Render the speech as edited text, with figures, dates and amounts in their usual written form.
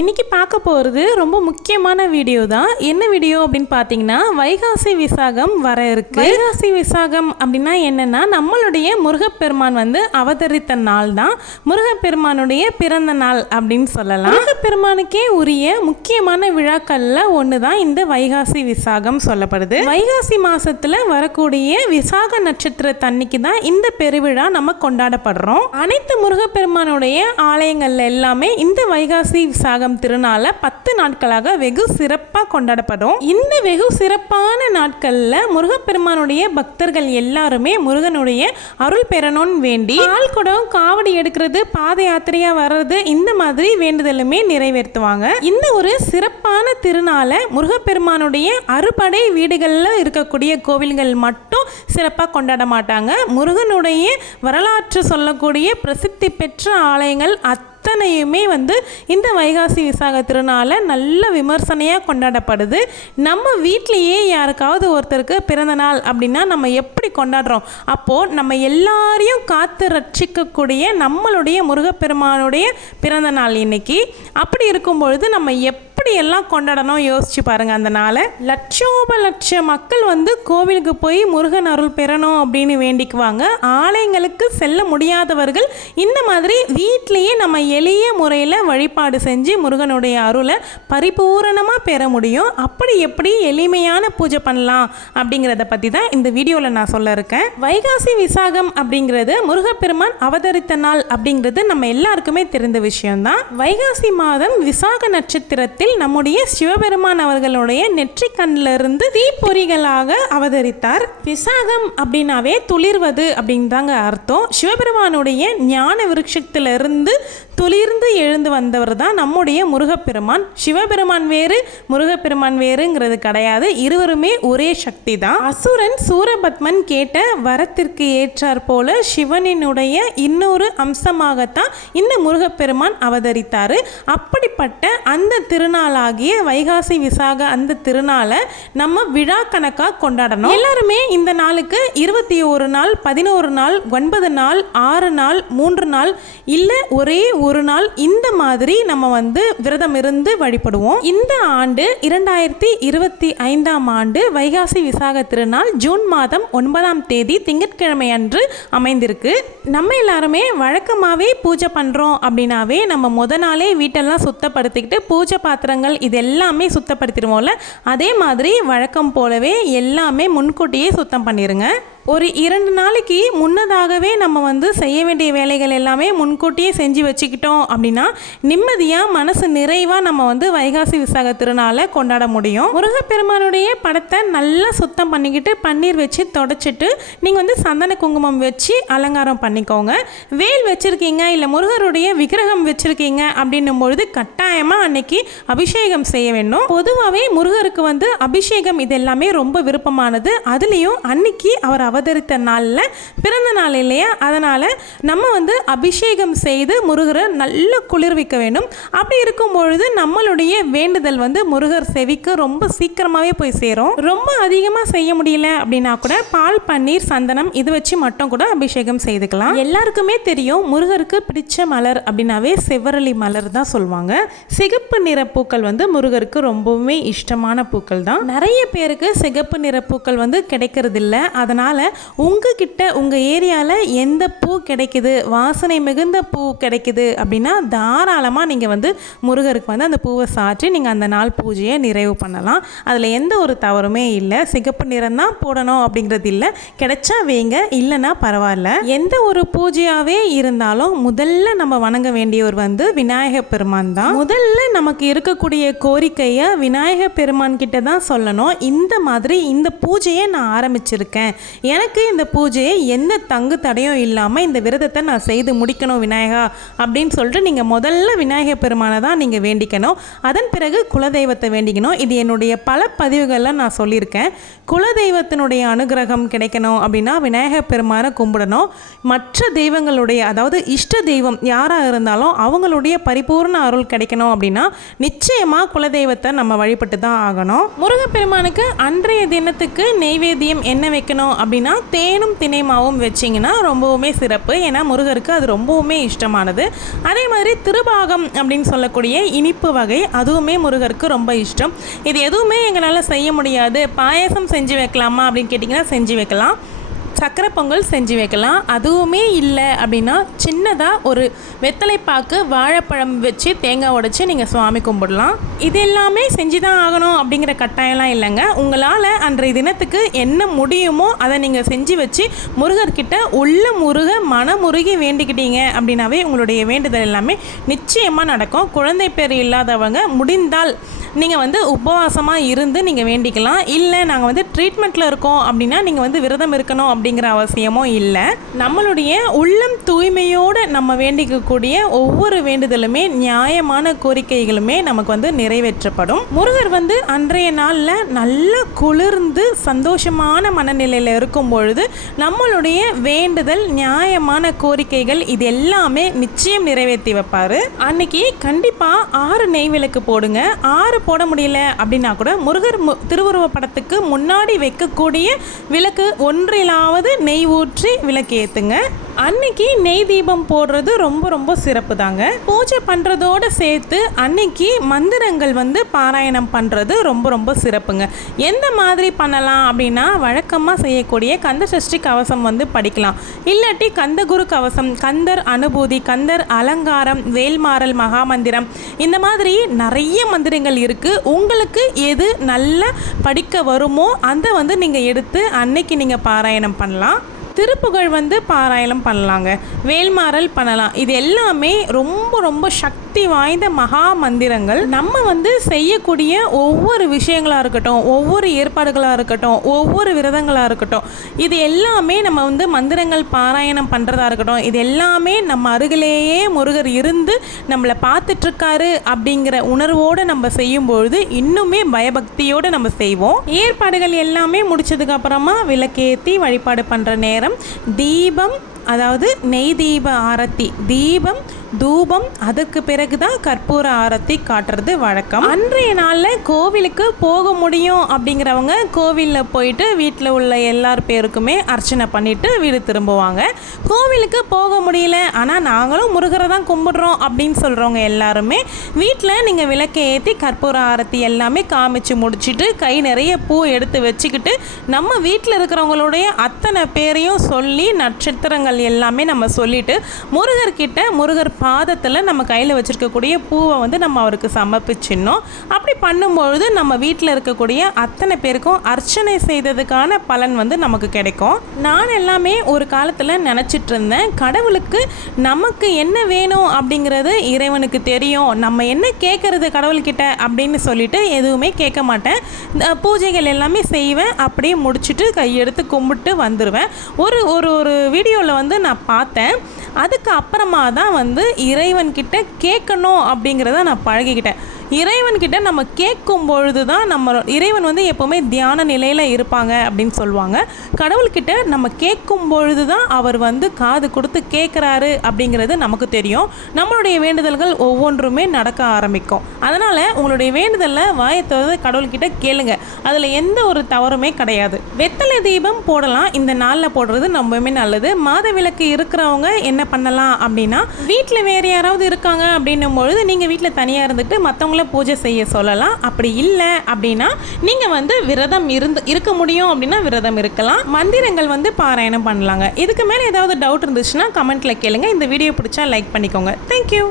இன்றைக்கி பார்க்க போகிறது ரொம்ப முக்கியமான வீடியோ தான். என்ன வீடியோ அப்படின்னு பார்த்தீங்கன்னா, வைகாசி விசாகம் வர இருக்கு. வைகாசி விசாகம் அப்படின்னா என்னென்னா, நம்மளுடைய முருகப்பெருமான் அவதரித்த நாள் தான் முருகப்பெருமானுடைய பிறந்த நாள் அப்படின்னு சொல்லலாம். முருகப்பெருமானுக்கே உரிய முக்கியமான விழாக்களில் ஒன்று தான் இந்த வைகாசி விசாகம் சொல்லப்படுது. வைகாசி மாதத்தில் வரக்கூடிய விசாக நட்சத்திரத்தன்னைக்கு தான் இந்த பெருவிழா நம்ம கொண்டாடப்படுறோம். அனைத்து முருகப்பெருமானுடைய ஆலயங்கள்ல எல்லாமே இந்த வைகாசி விசாக திருநாள 10 நாட்களாக வெகு சிறப்பாக கொண்டாடப்படும். இந்த வெகு சிறப்பான நாட்கள்ல முருகப்பெருமானுடைய பக்தர்கள் எல்லாருமே முருகனுடைய அருள் பெறணும்னு வேண்டி பால்குடம், காவடி எடுக்கிறது, பாத யாத்திரையா வர்றது, இந்த மாதிரி வேண்டுதலுமே நிறைவேற்றுவாங்க. இந்த ஒரு சிறப்பான திருநாளை முருகப்பெருமானுடைய அறுபடை வீடுகளில் இருக்கக்கூடிய கோவில்கள் மட்டும் சிறப்பாக கொண்டாட மாட்டாங்க. முருகனுடைய வரலாற்று சொல்லக்கூடிய பிரசித்தி பெற்ற ஆலயங்கள் அத்தனையுமே இந்த வைகாசி விசாக திருநாளை நல்ல விமர்சனையாக கொண்டாடப்படுது. நம்ம வீட்டிலேயே யாருக்காவது ஒருத்தருக்கு பிறந்த நாள் அப்படின்னா நம்ம எப்படி கொண்டாடுறோம்? அப்போது நம்ம எல்லாரையும் காத்து ரட்சிக்கக்கூடிய நம்மளுடைய முருகப்பெருமானுடைய பிறந்த நாள் இன்னைக்கு. அப்படி இருக்கும் பொழுது நம்ம எப்படியெல்லாம் கொண்டாடணும் யோசிச்சு பாருங்கள். அந்த நாளை லட்சோப லட்ச மக்கள் கோவிலுக்கு போய் முருகன் அருள் பெறணும் அப்படின்னு வேண்டிக்குவாங்க. ஆலயங்களுக்கு செல்ல முடியாதவர்கள் இந்த மாதிரி வீட்டிலேயே நம்ம எளிய முறையில் வழிபாடு செஞ்சு முருகனுடைய அருளை பரிபூரணமாக பெற முடியும். அப்படி எப்படி எளிமையான பூஜை பண்ணலாம் அப்படிங்கிறத பற்றி தான் இந்த வீடியோவில் நான் சொல்ல இருக்கேன். வைகாசி விசாகம் அப்படிங்கிறது முருகப்பெருமான் அவதரித்த நாள் அப்படிங்கிறது நம்ம எல்லாருக்குமே தெரிந்த விஷயம்தான். வைகாசி மாதம் விசாக நட்சத்திரத்தில் நம்முடைய சிவபெருமான் அவர்களுடைய நெற்றி கண்ணிலிருந்து தீப்பொறிகளாக அவதரித்தார். விசாகம் அப்படின்னாவே துளிர்வது அப்படின்னு தாங்க அர்த்தம். சிவபெருமானுடைய ஞான விருட்சத்திலிருந்து துளிர்ந்து எழுந்து வந்தவர் தான் நம்முடைய முருகப்பெருமான். சிவபெருமான் வேறு, முருகப்பெருமான் வேறுங்கிறது கிடையாது. இருவருமே ஒரே சக்தி தான். அசுரன் சூரபத்மன் கேட்ட வரத்திற்கு ஏற்றார் போல சிவனினுடைய இன்னொரு அம்சமாகத்தான் இந்த முருகப்பெருமான் அவதரித்தார். அப்படிப்பட்ட அந்த திருநாளாகிய வைகாசி விசாக அந்த திருநாளை நம்ம விழா கணக்காக கொண்டாடணும். எல்லாருமே இந்த நாளுக்கு 21 நாள், 11 நாள், 9 நாள், 6 நாள், 3 நாள், இல்லை ஒரே ஒரு நாள், இந்த மாதிரி நம்ம விரதம் இருந்து வழிபடுவோம். இந்த ஆண்டு 2025ஆம் ஆண்டு வைகாசி விசாக திருநாள் ஜூன் மாதம் 9ஆம் தேதி திங்கட்கிழமை அன்று அமைந்திருக்கு. நம்ம எல்லாருமே வழக்கமாகவே பூஜை பண்ணுறோம் அப்படின்னாவே நம்ம முத நாளே வீட்டெல்லாம் சுத்தப்படுத்திக்கிட்டு பூஜை பாத்திரங்கள் இது எல்லாமே சுத்தப்படுத்திடுவோம்ல, அதே மாதிரி வழக்கம் போலவே எல்லாமே முன்கூட்டியே சுத்தம் பண்ணிடுங்க. ஒரு 2 நாளைக்கு முன்னதாகவே நம்ம செய்ய வேண்டிய வேலைகள் எல்லாமே முன்கூட்டியே செஞ்சு வச்சுக்கிட்டோம் அப்படின்னா நிம்மதியாக மனசு நிறைவாக நம்ம வைகாசி விசாக திருநாளை கொண்டாட முடியும். முருகப்பெருமானுடைய படத்தை நல்லா சுத்தம் பண்ணிக்கிட்டு பன்னீர் வச்சு தொடச்சிட்டு நீங்கள் சந்தன குங்குமம் வச்சு அலங்காரம் பண்ணிக்கோங்க. வேல் வச்சுருக்கீங்க இல்லை முருகருடைய விக்கிரகம் வச்சுருக்கீங்க அப்படின்னும் பொழுது கட்டாயமாக அன்னைக்கு அபிஷேகம் செய்ய வேண்டும். பொதுவாகவே முருகருக்கு அபிஷேகம் இது எல்லாமே ரொம்ப விருப்பமானது. அதுலேயும் அன்னைக்கு அவர் அவதரித்த நாளில் பிறந்த நாள் இல்லையா, அதனால் நம்ம அபிஷேகம் செய்து முருகரை நல்லா குளிர்விக்க வேண்டும். அப்படி இருக்கும் பொழுது நம்மளுடைய வேண்டுதல் முருகர் செவிக்கு ரொம்ப சீக்கிரமாகவே போய் சேரும். ரொம்ப அதிகமாக செய்ய முடியல அப்படின்னா கூட பால், பன்னீர், சந்தனம் இது வச்சு மட்டும் கூட அபிஷேகம் செய்துக்கலாம். எல்லாருக்குமே தெரியும் முருகருக்கு பிடிச்ச மலர் அப்படின்னாவே செவ்வரளி மலர் தான் சொல்லுவாங்க. சிகப்பு நிற பூக்கள் முருகருக்கு ரொம்பவுமே இஷ்டமான பூக்கள் தான். நிறைய பேருக்கு சிகப்பு நிற பூக்கள் கிடைக்கிறது இல்லை. அதனால் உங்ககிட்ட உங்கள் ஏரியாவில் எந்த பூ கிடைக்குது, வாசனை மிகுந்த பூ கிடைக்குது அப்படின்னா தாராளமாக நீங்கள் முருகருக்கு அந்த பூவை சாற்றி நீங்கள் அந்த நாள் பூஜையை நிறைவு பண்ணலாம். அதில் எந்த ஒரு தவறுமே இல்லை. சிகப்பு நிறம் தான் போடணும் அப்படிங்கிறது இல்லை. கிடைச்சா வைங்க, இல்லைன்னா பரவாயில்ல. எந்த ஒரு பூஜையாகவே இருந்தாலும் முதல்ல நம்ம வணங்க வேண்டியவர் விநாயக பெருமான் தான். முதல்ல நமக்கு இருக்கக்கூடிய கோரிக்கையை விநாயக பெருமான் கிட்ட தான் சொல்லணும். இந்த மாதிரி இந்த பூஜையை நான் ஆரம்பிச்சிருக்கேன், எனக்கு இந்த பூஜையை எந்த தங்கு தடையும் இல்லாமல் இந்த விரதத்தை நான் செய்து முடிக்கணும் விநாயகா அப்படின்னு சொல்லிட்டு நீங்கள் முதல்ல விநாயக பெருமானை தான் நீங்கள் வேண்டிக்கணும். அதன் பிறகு குலதெய்வத்தை வேண்டிக்கணும். இது என்னுடைய பல பதிவுகளில் நான் சொல்லியிருக்கேன். குலதெய்வத்தினுடைய அனுகிரகம் கிடைக்கணும் அப்படின்னா விநாயக பெருமானை கும்பிடணும். மற்ற தெய்வங்களுடைய, அதாவது இஷ்ட தெய்வம் யாராக இருந்தாலும் அவங்களுடைய பரிபூர்ண அருள் கிடைக்கணும் அப்படின்னா நிச்சயமாக குலதெய்வத்தை நம்ம வழிபட்டு தான் ஆகணும். முருகப்பெருமானுக்கு அன்றைய தினத்துக்கு நெய்வேத்தியம் என்ன வைக்கணும் அப்படின்னு அப்படின்னா தேனும் தினைமாவும் வச்சிங்கன்னா ரொம்பவுமே சிறப்பு. ஏன்னா முருகருக்கு அது ரொம்பவுமே இஷ்டமானது. அதே மாதிரி திருபாகம் அப்படின்னு சொல்லக்கூடிய இனிப்பு வகை அதுவுமே முருகருக்கு ரொம்ப இஷ்டம். இது எதுவுமே எங்களால் செய்ய முடியாது, பாயசம் செஞ்சு வைக்கலாமா அப்படின்னு கேட்டிங்கன்னா செஞ்சு வைக்கலாம். சக்கரை பொங்கல் செஞ்சு வைக்கலாம். அதுவுமே இல்லை அப்படின்னா சின்னதாக ஒரு வெத்தலைப்பாக்கு வாழைப்பழம் வச்சு தேங்காய் உடைச்சி நீங்கள் சுவாமி கும்பிடலாம். இது எல்லாமே செஞ்சு தான் ஆகணும் அப்படிங்கிற கட்டாயம்லாம் இல்லைங்க. உங்களால் அன்றைய தினத்துக்கு என்ன முடியுமோ அதை நீங்கள் செஞ்சு வச்சு முருகர்கிட்ட உள்ள மனமுருகி வேண்டிக்கிட்டீங்க அப்படின்னாவே உங்களுடைய வேண்டுதல் எல்லாமே நிச்சயமாக நடக்கும். குழந்தை பேர் இல்லாதவங்க முடிந்தால் நீங்கள் உபவாசமாக இருந்து நீங்கள் வேண்டிக்கலாம். இல்லை நாங்கள் ட்ரீட்மெண்ட்டில் இருக்கோம் அப்படின்னா நீங்கள் விரதம் இருக்கணும் அப்படிங்கிற அவசியமும் இல்லை. நம்மளுடைய உள்ளம் தூய்மையோடு நம்ம வேண்டிக்கக்கூடிய ஒவ்வொரு வேண்டுதலுமே நியாயமான கோரிக்கைகளுமே நமக்கு நிறைவேற்றப்படும். முருகர் அன்றைய நாளில் நல்லா குளிர்ந்து சந்தோஷமான மனநிலையில் இருக்கும் பொழுது நம்மளுடைய வேண்டுதல் நியாயமான கோரிக்கைகள் இது எல்லாமே நிச்சயம் நிறைவேற்றி வைப்பார். அன்னைக்கு கண்டிப்பாக 6 நெய் விளக்கு போடுங்க. 6 போட முடியல அப்படின்னா கூட முருகர் திருவுருவ படத்துக்கு முன்னாடி வைக்கக்கூடிய விளக்கு ஒன்றிலாவது நெய் ஊற்றி விளக்கு ஏற்றுங்க. அன்னைக்கு நெய் தீபம் போடுறது ரொம்ப ரொம்ப சிறப்பு தாங்க. பூஜை பண்ணுறதோடு சேர்த்து அன்னைக்கு மந்திரங்கள் பாராயணம் பண்ணுறது ரொம்ப ரொம்ப சிறப்புங்க. எந்த மாதிரி பண்ணலாம் அப்படின்னா வழக்கமாக செய்யக்கூடிய கந்த சஷ்டி கவசம் படிக்கலாம். இல்லாட்டி கந்தகுரு கவசம், கந்தர் அனுபூதி, கந்தர் அலங்காரம், வேல்மாறல் மகாமந்திரம், இந்த மாதிரி நிறைய மந்திரங்கள் இருக்குது. உங்களுக்கு எது நல்லா படிக்க வருமோ அதை நீங்கள் எடுத்து அன்னைக்கு நீங்கள் பாராயணம் பண்ணலாம். திருப்புகழ் பாராயணம் பண்ணலாங்க, வேல்மாறல் பண்ணலாம். இது எல்லாமே ரொம்ப ரொம்ப சக்தி வாய்ந்த மகா மந்திரங்கள். நம்ம செய்யக்கூடிய ஒவ்வொரு விஷயங்களாக இருக்கட்டும், ஒவ்வொரு ஏற்பாடுகளாக இருக்கட்டும், ஒவ்வொரு விரதங்களாக இருக்கட்டும், இது எல்லாமே நம்ம மந்திரங்கள் பாராயணம் பண்ணுறதா இருக்கட்டும், இது எல்லாமே நம்ம அருகிலேயே முருகர் இருந்து நம்மளை பார்த்துட்ருக்காரு அப்படிங்கிற உணர்வோடு நம்ம செய்யும்பொழுது இன்னுமே பயபக்தியோடு நம்ம செய்வோம். ஏற்பாடுகள் எல்லாமே முடிச்சதுக்கப்புறமா விளக்கேற்றி வழிபாடு பண்ணுற நேரம் தீபம், அதாவது நெய் தீப ஆரத்தி, தீபம் தூபம், அதுக்கு பிறகு தான் கற்பூர ஆரத்தி காட்டுறது வழக்கம். அன்றைய நாளில் கோவிலுக்கு போக முடியும் அப்படிங்கிறவங்க கோவிலில் போயிட்டு வீட்டில் உள்ள எல்லார் பேருக்குமே அர்ச்சனை பண்ணிவிட்டு வீடு திரும்புவாங்க. கோவிலுக்கு போக முடியல ஆனால் நாங்களும் முருகரை தான் கும்பிடுறோம் அப்படின்னு சொல்கிறவங்க எல்லாருமே வீட்டில் நீங்கள் விளக்கை ஏற்றி கற்பூர ஆரத்தி எல்லாமே காமிச்சு முடிச்சுட்டு கை நிறைய பூ எடுத்து வச்சுக்கிட்டு நம்ம வீட்டில் இருக்கிறவங்களுடைய அத்தனை பேரையும் சொல்லி நட்சத்திரங்கள் எல்லாமே நம்ம சொல்லிட்டு முருகர்கிட்ட முருகர் பாதத்தில் நம்ம கையில் வச்சுருக்கக்கூடிய பூவை நம்ம அவருக்கு சமர்ப்பிச்சிடணும். அப்படி பண்ணும்பொழுது நம்ம வீட்டில் இருக்கக்கூடிய அத்தனை பேருக்கும் அர்ச்சனை செய்ததுக்கான பலன் நமக்கு கிடைக்கும். நான் எல்லாமே ஒரு காலத்தில் நினச்சிட்டு இருந்தேன், கடவுளுக்கு நமக்கு என்ன வேணும் அப்படிங்கிறது இறைவனுக்கு தெரியும், நம்ம என்ன கேட்குறது கடவுள்கிட்ட அப்படின்னு சொல்லிட்டு எதுவுமே கேட்க மாட்டேன். பூஜைகள் எல்லாமே செய்வேன், அப்படியே முடிச்சுட்டு கையெடுத்து கும்பிட்டு வந்துடுவேன். ஒரு ஒரு வீடியோவில் நான் பார்த்தேன். அதுக்கு அப்புறமா தான் இறைவன்கிட்ட கேட்கணும் அப்படிங்கிறத நான் பழகிக்கிட்டேன். இறைவன்கிட்ட நம்ம கேட்கும் பொழுது தான் நம்ம இறைவன் எப்போவுமே தியான நிலையில் இருப்பாங்க அப்படின்னு சொல்லுவாங்க. கடவுள்கிட்ட நம்ம கேட்கும் பொழுது தான் அவர் காது கொடுத்து கேட்குறாரு அப்படிங்கிறது நமக்கு தெரியும். நம்மளுடைய வேண்டுதல்கள் ஒவ்வொன்றுமே நடக்க ஆரம்பிக்கும். அதனால் உங்களுடைய வேண்டுதலில் வாயத்தோடு கடவுள்கிட்ட கேளுங்க, அதில் எந்த ஒரு தவறுமே கிடையாது. வெத்தலை தீபம் போடலாம், இந்த நாளில் போடுறது ரொம்பவுமே நல்லது. மாத விளக்கு இருக்கிறவங்க என்ன பண்ணலாம் அப்படின்னா வீட்டில் வேறு யாராவது இருக்காங்க அப்படின்னும் பொழுது நீங்கள் வீட்டில் தனியாக இருந்துட்டு மற்றவங்கள பூஜை செய்ய சொல்லலாம். அப்படி இல்லை அப்படின்னா நீங்க விரதம் இருக்க முடியும் அப்படின்னா விரதம் இருக்கலாம். மந்திரங்கள் பாராயணம் பண்ணலாங்க. இதுக்கு மேலே ஏதாவது டவுட் இருந்துச்சுன்னா கமெண்ட்ல கேளுங்க. இந்த வீடியோ பிடிச்சா லைக் பண்ணிக்கோங்க. தேங்க்யூ.